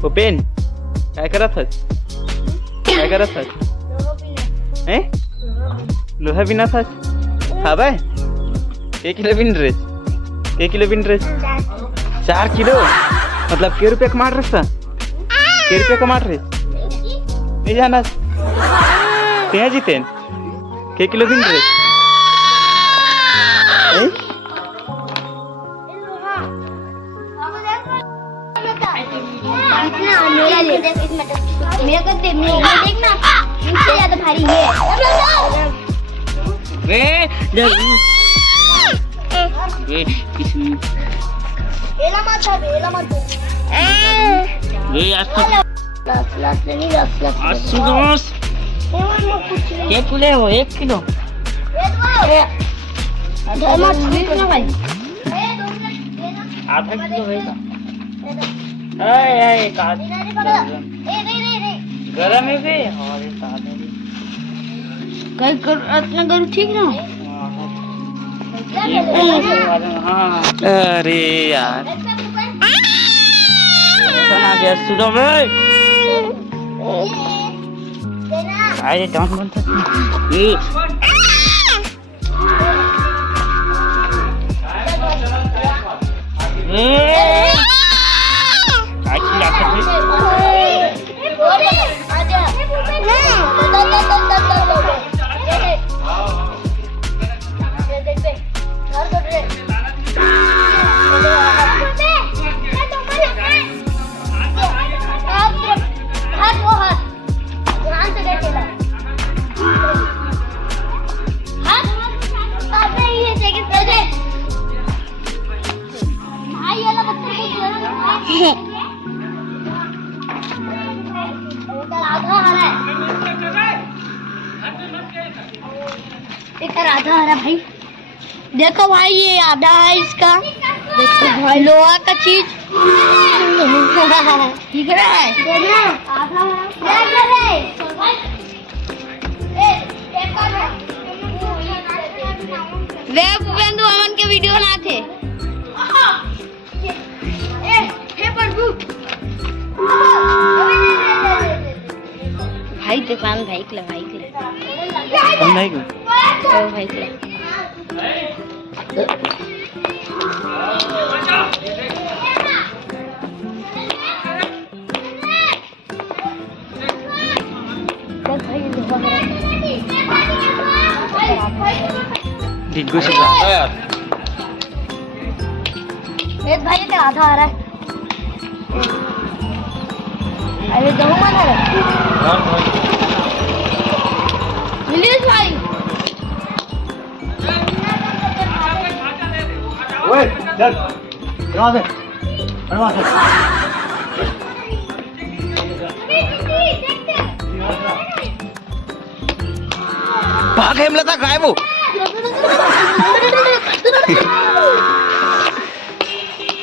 भूपेन काय करत हस? काय करत हस? लोहा बिनत हस? हाँ भाई 1 किलो बिन ड्रेस 1 किलो बिन ड्रेस 4 किलो मतलब के रुपये कमा रहे के रुपये कमा रहे नहीं जाना ते जीते के किलो बिन ड्रेस मेरे को देखना इससे ज्यादा भारी है बेला मत ये कुले हो 1 किलो आधा किलो होगा गरम है बे अपना गरु ठीक ना अरे यार सुना गया सुनो बे अरे डॉन बनता ये आधा हरा भाई देखो भाई ये आधा है इसका देखो भाई लोहा का चीज दिख रहा है वे बुपेंदु अमन के वीडियो ना थे भाई दुकान भाई के कौन भाई को भाई के डिग्गू से यार एक भाई का आधा आ रहा है अरे दो मन आ रहा है मिलिस भाई ओए चल कहां से बनवा से भाग हमला था गायब हो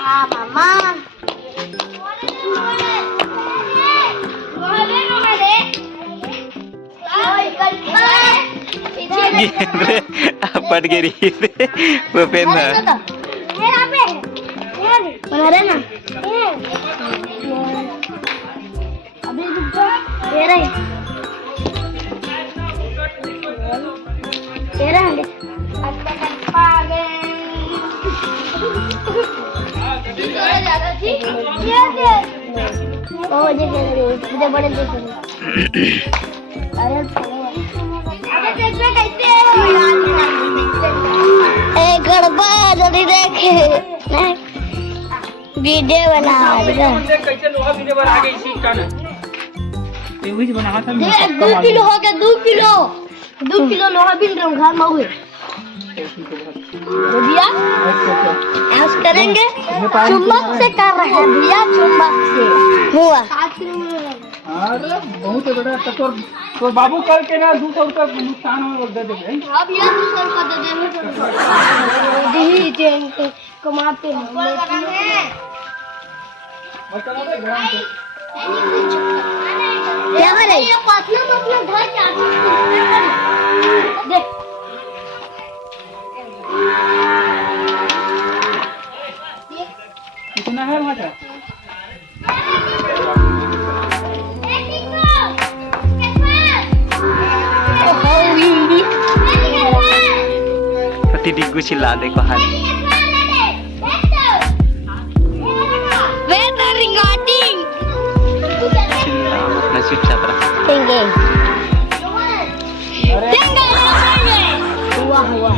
हाँ मामा पट गई वो पेन ना बना रहे ना अभी दे रहे मुझे बड़े गड़बा जल्दी देखे वीडियो बना कैसे लोहा वीडियो बना के इसी का ना ये वही बना था 2 किलो हो गया 2 किलो लोहा बिन रहा हूँ घर में हुए भैया ऐसा करेंगे चुम्बक से कर रहे हैं भैया चुम्बक से हुआ अरे बहुत बड़ा तोर तो बाबू कल के ना 200 रुपया नुकसान हो दे दे अब ये 200 रुपया दे देंगे दी कमाते हैं क्या करे ये पतला पतला घर के देख कितना है भाटा डिग्गू चिल्ला दे कहानी Where the recording? चिल्ला अपना चुपचाप रहा Tinggi. Tinggi. Huwa.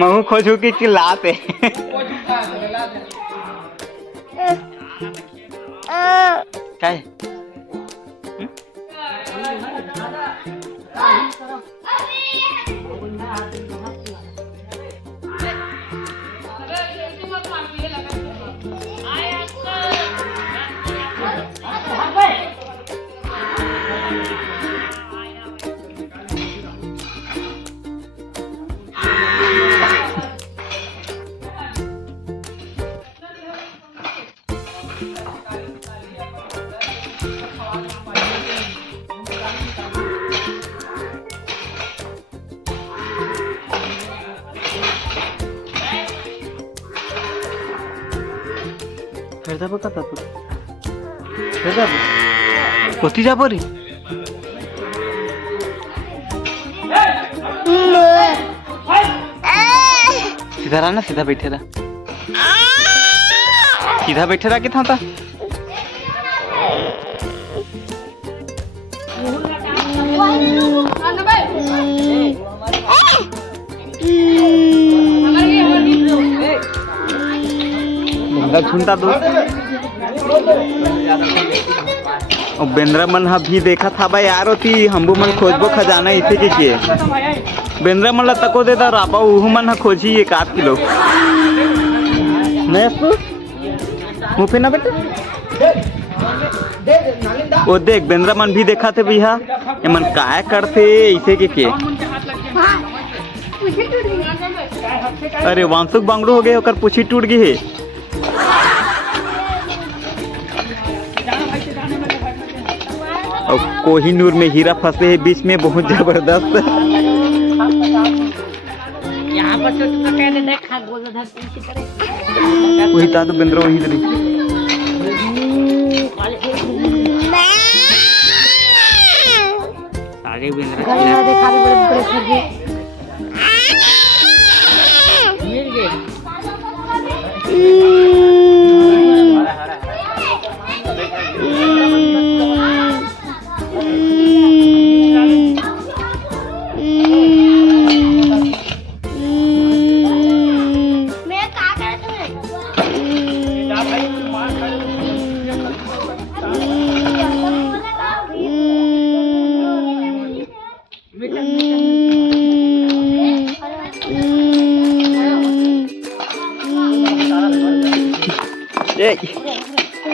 महू खोजू की लात है क्या है कोती जा परी सीधा रहा ना सीधा बैठे रहा कि था सुनता दो बेंद्रा मन भी देखा था भाई यार होती हमबू मन खोजबो खजाना इसे के किए बेंद्रा मन ला तको देता रापा उहु मन हा खोजी 1-8 किलो मैं मुफे ना बेटा वो देख बेंद्रा मन भी देखा थे भैया ये मन काय करते इसे के अरे वांसुक बांगड़ू हो गए होकर पूछी टूट गई है और कोहिनूर में हीरा फंसे है बीच में बहुत जबरदस्त यहाँ पर तो कहते देखा वही था तो बेंद्रा वही रही आगे बेंद्रा देखा बड़े बड़े खरगे मिल गए Hey.